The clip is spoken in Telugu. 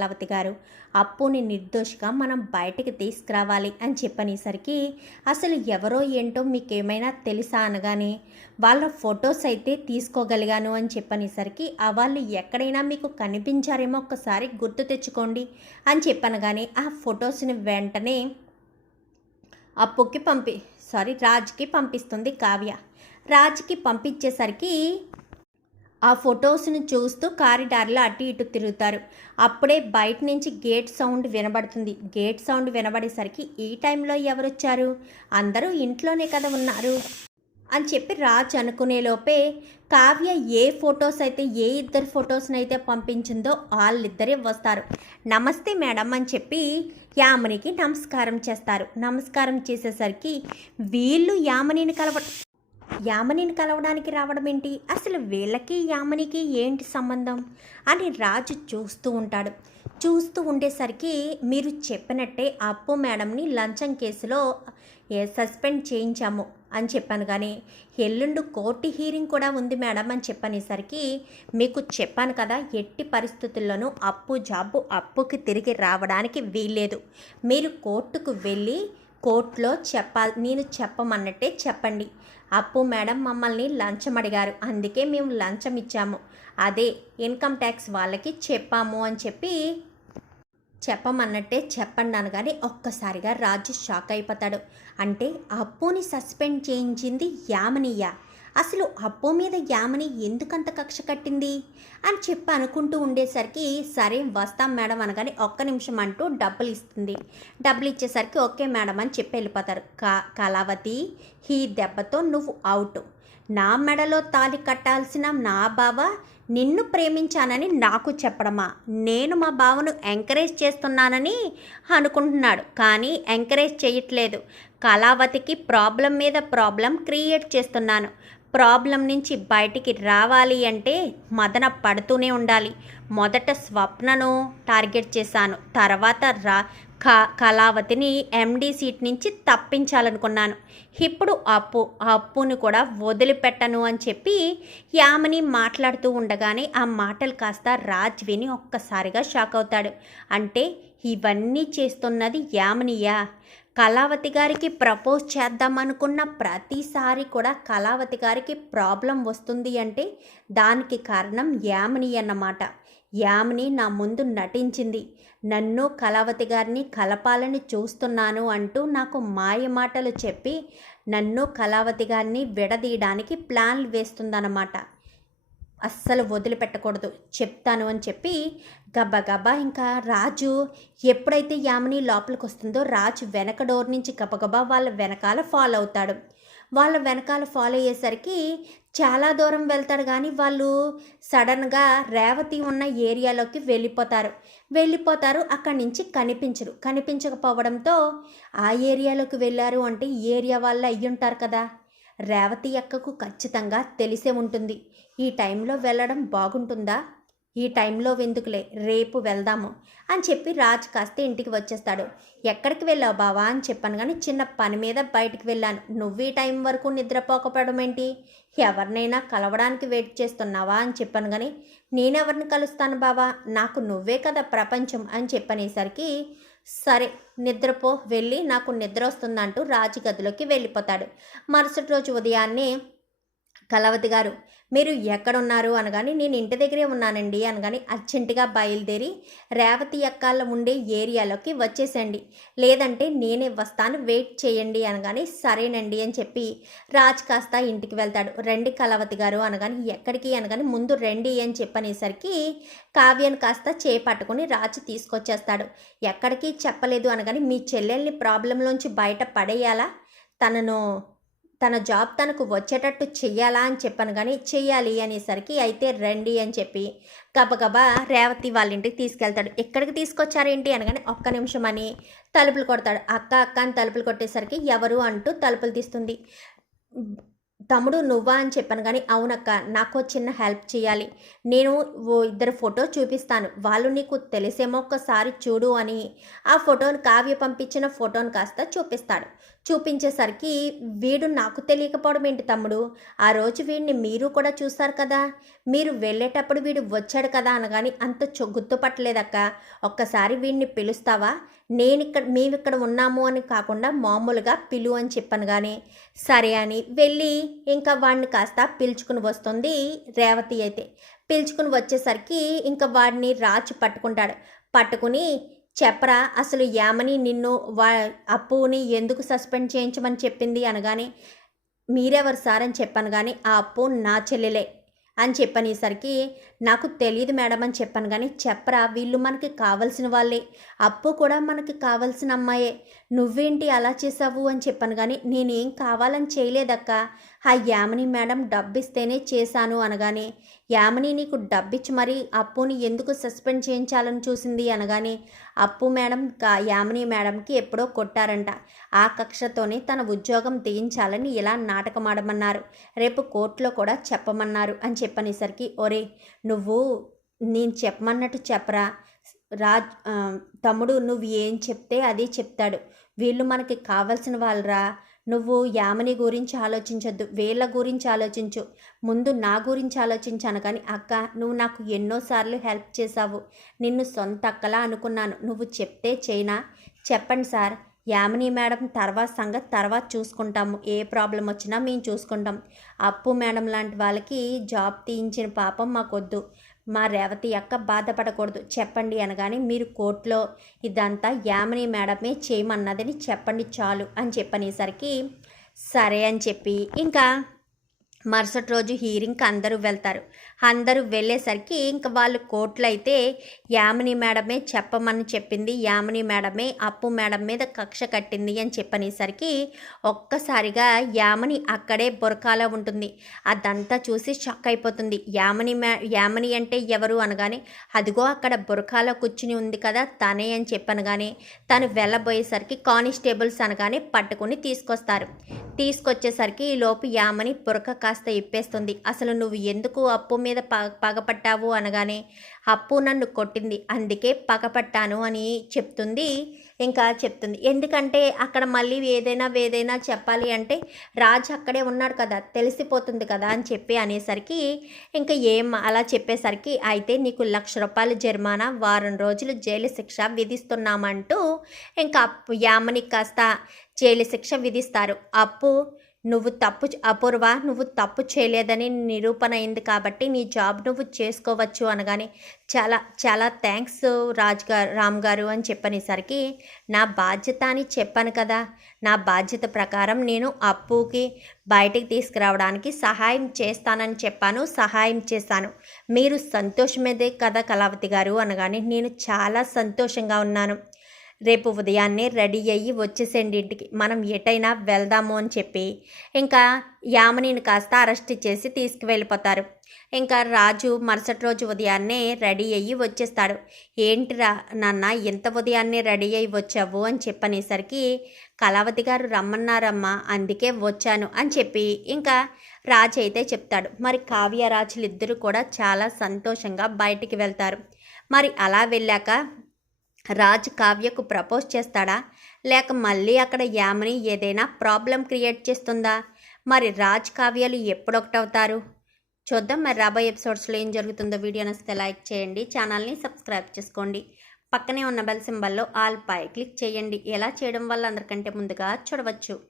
కళావతి గారు. అప్పుని నిర్దోషిగా మనం బయటకు తీసుకురావాలి అని చెప్పనేసరికి అసలు ఎవరో ఏంటో మీకేమైనా తెలుసా అనగానే వాళ్ళ ఫొటోస్ అయితే తీసుకోగలిగాను అని చెప్పనేసరికి ఆ వాళ్ళు ఎక్కడైనా మీకు కనిపించారేమో ఒక్కసారి గుర్తు తెచ్చుకోండి అని చెప్పనగానే ఆ ఫొటోస్ని వెంటనే అప్పుకి పంపి సారీ రాజ్కి పంపిస్తుంది కావ్య. రాజ్కి పంపించేసరికి ఆ ఫొటోస్ని చూస్తూ కారిడార్లో అటు ఇటు తిరుగుతారు. అప్పుడే బయట నుంచి గేట్ సౌండ్ వినబడుతుంది. గేట్ సౌండ్ వినబడేసరికి ఈ టైంలో ఎవరొచ్చారు? అందరూ ఇంట్లోనే కదా ఉన్నారు. అని చెప్పి రాజ్ అనుకునే లోపే కావ్య ఏ ఫొటోస్ అయితే ఏ ఇద్దరు ఫొటోస్ని అయితే పంపించిందో వాళ్ళిద్దరే వస్తారు. నమస్తే మేడం అని చెప్పి యామునికి నమస్కారం చేస్తారు. నమస్కారం చేసేసరికి వీళ్ళు యామునిని కలవ యామనిని కలవడానికి రావడం ఏంటి? అసలు వీళ్ళకి యామనికి ఏంటి సంబంధం? అని రాజు చూస్తూ ఉంటాడు. చూస్తూ ఉండేసరికి మీరు చెప్పినట్టే అప్పు మేడంని లంచం కేసులో సస్పెండ్ చేయించాము అని చెప్పాను కానీ ఎల్లుండి కోర్టు హీరింగ్ కూడా ఉంది మేడం అని చెప్పనేసరికి మీకు చెప్పాను కదా ఎట్టి పరిస్థితుల్లోనూ అప్పు జాబు అప్పుకి తిరిగి రావడానికి వీల్లేదు. మీరు కోర్టుకు వెళ్ళి కోర్టులో చెప్పాలి నేను చెప్పమన్నట్టే చెప్పండి. అప్పు మేడం మమ్మల్ని లంచం అడిగారు. అందుకే మేము లంచం ఇచ్చాము. అదే ఇన్కమ్ ట్యాక్స్ వాళ్ళకి చెప్పాము అని చెప్పి చెప్పమన్నట్టే చెప్పండి అనగానే ఒక్కసారిగా రాజు షాక్ అయిపోతాడు. అంటే అప్పుని సస్పెండ్ చేయించింది యామనియ్య. అసలు అప్పు మీద యామని ఎందుకంత కక్ష కట్టింది? అని చెప్పి అనుకుంటూ ఉండేసరికి సరే వస్తాం మేడం అనగానే ఒక్క నిమిషం అంటూ డబ్బులు ఇస్తుంది. డబ్బులు ఇచ్చేసరికి ఓకే మేడం అని చెప్పి వెళ్ళిపోతారు. కా కళావతి ఈ దెబ్బతో నువ్వు అవుట్. నా మెడలో తాలి కట్టాల్సిన నా బావ నిన్ను ప్రేమించానని నాకు చెప్పడమా? నేను మా బావను ఎంకరేజ్ చేస్తున్నానని అనుకుంటున్నాడు. కానీ ఎంకరేజ్ చేయట్లేదు. కళావతికి ప్రాబ్లం మీద ప్రాబ్లం క్రియేట్ చేస్తున్నాను. ప్రాబ్లం నుంచి బయటికి రావాలి అంటే మదన పడుతూనే ఉండాలి. మొదట స్వప్నను టార్గెట్ చేశాను. తర్వాత రా క కళావతిని ఎండీ సీట్ నుంచి తప్పించాలనుకున్నాను. ఇప్పుడు అప్పు అప్పుని కూడా వదిలిపెట్టను అని చెప్పి యామని మాట్లాడుతూ ఉండగానే ఆ మాటలు కాస్త రాజ్ విని ఒక్కసారిగా షాక్ అవుతాడు. అంటే ఇవన్నీ చేస్తున్నది యామనియా? కళావతి గారికి ప్రపోజ్ చేద్దామనుకున్న ప్రతిసారి కూడా కళావతి గారికి ప్రాబ్లం వస్తుంది అంటే దానికి కారణం యామిని అన్నమాట. యామిని నా ముందు నటించింది. నన్ను కళావతి గారిని కలపాలని చూస్తున్నాను అంటూ నాకు మాయ మాటలు చెప్పి నన్ను కళావతి గారిని విడదీయడానికి ప్లాన్లు వేస్తుందన్నమాట. అస్సలు వదిలిపెట్టకూడదు. చెప్తాను అని చెప్పి గబగబా ఇంకా రాజు ఎప్పుడైతే యామిని లోపలికి వస్తుందో రాజు వెనక డోర్ నుంచి గబగబా వాళ్ళ వెనకాల ఫాలో అవుతాడు. వాళ్ళ వెనకాల ఫాలో అయ్యేసరికి చాలా దూరం వెళ్తాడు కానీ వాళ్ళు సడన్గా రేవతి ఉన్న ఏరియాలోకి వెళ్ళిపోతారు. వెళ్ళిపోతారు అక్కడి నుంచి కనిపించరు. కనిపించకపోవడంతో ఆ ఏరియాలోకి వెళ్ళారు అంటే ఏరియా వాళ్ళు అయ్యుంటారు కదా. రేవతి అక్కకు ఖచ్చితంగా తెలిసే ఉంటుంది. ఈ టైంలో వెళ్ళడం బాగుంటుందా? ఈ టైంలో వెందుకులే రేపు వెళ్దాము అని చెప్పి రాజ్ కాస్త ఇంటికి వచ్చేస్తాడు. ఎక్కడికి వెళ్ళావు బావా అని చెప్పాను కానీ చిన్న పని మీద బయటికి వెళ్ళాను. నువ్వు ఈ టైం వరకు నిద్రపోకపోవడం ఏంటి ఎవరినైనా కలవడానికి వెయిట్ చేస్తున్నావా అని చెప్పాను కానీ నేనెవరిని కలుస్తాను బావా? నాకు నువ్వే కదా ప్రపంచం అని చెప్పనేసరికి సరే నిద్రపో వెళ్ళి నాకు నిద్ర వస్తుందంటూ రాజు గదిలోకి వెళ్ళిపోతాడు. మరుసటి రోజు ఉదయాన్నే కలవతి గారు మీరు ఎక్కడున్నారు? అనగాని నేను ఇంటి దగ్గరే ఉన్నానండి అనగాని అర్జెంటుగా బయలుదేరి రేవతి ఎక్కాల ఉండే ఏరియాలోకి వచ్చేసండి. లేదంటే నేనే వస్తాను వెయిట్ చేయండి అనగాని సరేనండి అని చెప్పి రాజ్ కాస్త ఇంటికి వెళ్తాడు. రండి కలవతి గారు అనగాని ఎక్కడికి? అనగాని ముందు రండి అని చెప్పనేసరికి కావ్యను కాస్త చేపట్టుకుని రాజ్ తీసుకొచ్చేస్తాడు. ఎక్కడికి? చెప్పలేదు అనగాని మీ చెల్లెల్ని ప్రాబ్లంలోంచి బయట పడేయాలా? తనను తన జాబ్ తనకు వచ్చేటట్టు చెయ్యాలా అని చెప్పాను కానీ చెయ్యాలి అనేసరికి అయితే రండి అని చెప్పి గబగబా రేవతి వాళ్ళ ఇంటికి తీసుకెళ్తాడు. ఎక్కడికి తీసుకొచ్చారేంటి అనగానే ఒక్క నిమిషం అని తలుపులు కొడతాడు. అక్క అక్క అని తలుపులు కొట్టేసరికి ఎవరు అంటూ తలుపులు తీస్తుంది. తమ్ముడు నువ్వా అని చెప్పాను కానీ అవునక్క నాకు చిన్న హెల్ప్ చేయాలి నేను ఓ ఇద్దరు ఫోటో చూపిస్తాను. వాళ్ళు నీకు తెలిసేమో ఒక్కసారి చూడు అని ఆ ఫోటోని కావ్య పంపించిన ఫోటోని కాస్త చూపిస్తాడు. చూపించేసరికి వీడు నాకు తెలియకపోవడం ఏంటి తమ్ముడు? ఆ రోజు వీడిని మీరు కూడా చూస్తారు కదా? మీరు వెళ్ళేటప్పుడు వీడు వచ్చాడు కదా అనగాని అంత చొగ్గుతో గుర్తుపట్టలేదక్క ఒక్కసారి వీడిని పిలుస్తావా? నేను ఇక్కడ మేము ఇక్కడ ఉన్నాము అని కాకుండా మామూలుగా పిలు అని చెప్పాను కానీ సరే అని వెళ్ళి ఇంకా వాడిని కాస్త పిలుచుకుని వస్తుంది రేవతి అయితే. పిలుచుకుని వచ్చేసరికి ఇంకా వాడిని రాచి పట్టుకుంటాడు. పట్టుకుని చెప్పరా అసలు యామని నిన్ను వా అప్పుని ఎందుకు సస్పెండ్ చేయించమని చెప్పింది అనగానే మీరెవరు సార్ అని చెప్పాను కానీ ఆ అప్పు నా చెల్లెలే అని చెప్పనేసరికి నాకు తెలియదు మేడం అని చెప్పాను కానీ చెప్పరా వీళ్ళు మనకి కావలసిన వాళ్ళే. అప్పు కూడా మనకి కావలసిన అమ్మాయే. నువ్వేంటి అలా చేసావు అని చెప్పాను కానీ నేనేం కావాలని చేయలేదక్క. ఆ యామిని మేడం డబ్బిస్తేనే చేశాను అనగానే యామిని నీకు డబ్బిచ్చి మరి అప్పుని ఎందుకు సస్పెండ్ చేయించాలని చూసింది అనగానే అప్పు మేడం కా- యామిని మేడంకి ఎప్పుడో కొట్టారంట. ఆ కక్షతోనే తన ఉద్యోగం తీయించాలని ఇలా నాటకమాడమన్నారు. రేపు కోర్టులో కూడా చెప్పమన్నారు అని చెప్పనేసరికి ఒరే నువ్వు నేను చెప్పమన్నట్టు చెప్పరా? రాజ్ తమ్ముడు నువ్వు ఏం చెప్తే అది చెప్తాడు. వీళ్ళు మనకి కావలసిన వాళ్ళరా? నువ్వు యామిని గురించి ఆలోచించొద్దు. వీళ్ళ గురించి ఆలోచించు. ముందు నా గురించి ఆలోచించాను కానీ అక్క నువ్వు నాకు ఎన్నోసార్లు హెల్ప్ చేశావు. నిన్ను సొంత అక్కలా అనుకున్నాను. నువ్వు చెప్తే చైనా చెప్పండి సార్. యామిని మేడం తర్వాత సంగతి తర్వాత చూసుకుంటాము. ఏ ప్రాబ్లం వచ్చినా మేము చూసుకుంటాం. అప్పు మేడం లాంటి వాళ్ళకి జాబ్ తీయించిన పాపం మాకొద్దు. మా రేవతి అక్క బాధపడకూడదు. చెప్పండి అనగానే మీరు కోర్టులో ఇదంతా యామిని మేడమే చేయమన్నదని చెప్పండి చాలు అని చెప్పనేసరికి సరే అని చెప్పి ఇంకా మరుసటి రోజు హీరింగ్కి అందరూ వెళ్తారు. అందరూ వెళ్ళేసరికి ఇంకా వాళ్ళు కోర్టులు అయితే యామిని మేడమే చెప్పమని చెప్పింది యామిని మేడమే అప్పు మేడం మీద కక్ష కట్టింది అని చెప్పనేసరికి ఒక్కసారిగా యామిని అక్కడే బురకాలో ఉంటుంది. అదంతా చూసి షాక్ అయిపోతుంది. యామిని మే యామిని అంటే ఎవరు? అనగానే అదిగో అక్కడ బురకాలో కూర్చుని ఉంది కదా తనే అని చెప్పనగానే తను వెళ్ళబోయేసరికి కానిస్టేబుల్స్ అనగానే పట్టుకుని తీసుకొస్తారు. తీసుకొచ్చేసరికి ఈ లోపు యామని బురక కాస్త ఇప్పేస్తుంది. అసలు నువ్వు ఎందుకు అప్పు మీద పగపట్టావు అనగానే అప్పు నన్ను కొట్టింది అందుకే పగపట్టాను అని చెప్తుంది. ఇంకా చెప్తుంది. ఎందుకంటే అక్కడ మళ్ళీ ఏదైనా ఏదైనా చెప్పాలి అంటే రాజ్ అక్కడే ఉన్నాడు కదా తెలిసిపోతుంది కదా అని చెప్పి అనేసరికి ఇంకా ఏం అలా చెప్పేసరికి అయితే నీకు లక్ష రూపాయలు జరిమానా వారం రోజులు జైలు శిక్ష విధిస్తున్నామంటూ ఇంకా అప్పు యామని కాస్త జైలు శిక్ష విధిస్తారు. అప్పు నువ్వు తప్పు అపూర్వ నువ్వు తప్పు చేయలేదని నిరూపణ అయింది కాబట్టి నీ జాబ్ నువ్వు చేసుకోవచ్చు అనగానే చాలా చాలా థ్యాంక్స్ రాజ్ గారు రామ్ గారు అని చెప్పనేసరికి నా బాధ్యత అని చెప్పాను కదా. నా బాధ్యత ప్రకారం నేను అప్పుకి బయటికి తీసుకురావడానికి సహాయం చేస్తానని చెప్పాను సహాయం చేశాను. మీరు సంతోషమేదే కదా కళావతి గారు అనగానే నేను చాలా సంతోషంగా ఉన్నాను. రేపు ఉదయాన్నే రెడీ అయ్యి వచ్చేసేయండి ఇంటికి. మనం ఎటైనా వెళ్దాము అని చెప్పి ఇంకా యామనిని కాస్త అరెస్ట్ చేసి తీసుకువెళ్ళిపోతారు. ఇంకా రాజు మరుసటి రోజు ఉదయాన్నే రెడీ అయ్యి వచ్చేస్తాడు. ఏంటిరా నాన్న ఇంత ఉదయాన్నే రెడీ అయ్యి వచ్చావు? అని చెప్పనేసరికి కళావతి గారు రమ్మన్నారమ్మా అందుకే వచ్చాను అని చెప్పి ఇంకా రాజు అయితే చెప్తాడు. మరి కావ్య రాజులు ఇద్దరు కూడా చాలా సంతోషంగా బయటికి వెళ్తారు. మరి అలా వెళ్ళాక రాజ్ కావ్యకు ప్రపోజ్ చేస్తాడా? లేక మళ్ళీ అక్కడ యామని ఏదైనా ప్రాబ్లం క్రియేట్ చేస్తుందా? మరి రాజ్ కావ్యాలు ఎప్పుడొకటవుతారు? చూద్దాం మరి రాబోయే ఎపిసోడ్స్లో ఏం జరుగుతుందో వీడియో నచ్చితే లైక్ చేయండి ఛానల్ని సబ్స్క్రైబ్ చేసుకోండి. పక్కనే ఉన్న బెల్ సింబల్లో ఆల్ పై క్లిక్ చేయండి. ఎలా చేయడం వల్ల అందరికంటే ముందుగా చూడవచ్చు.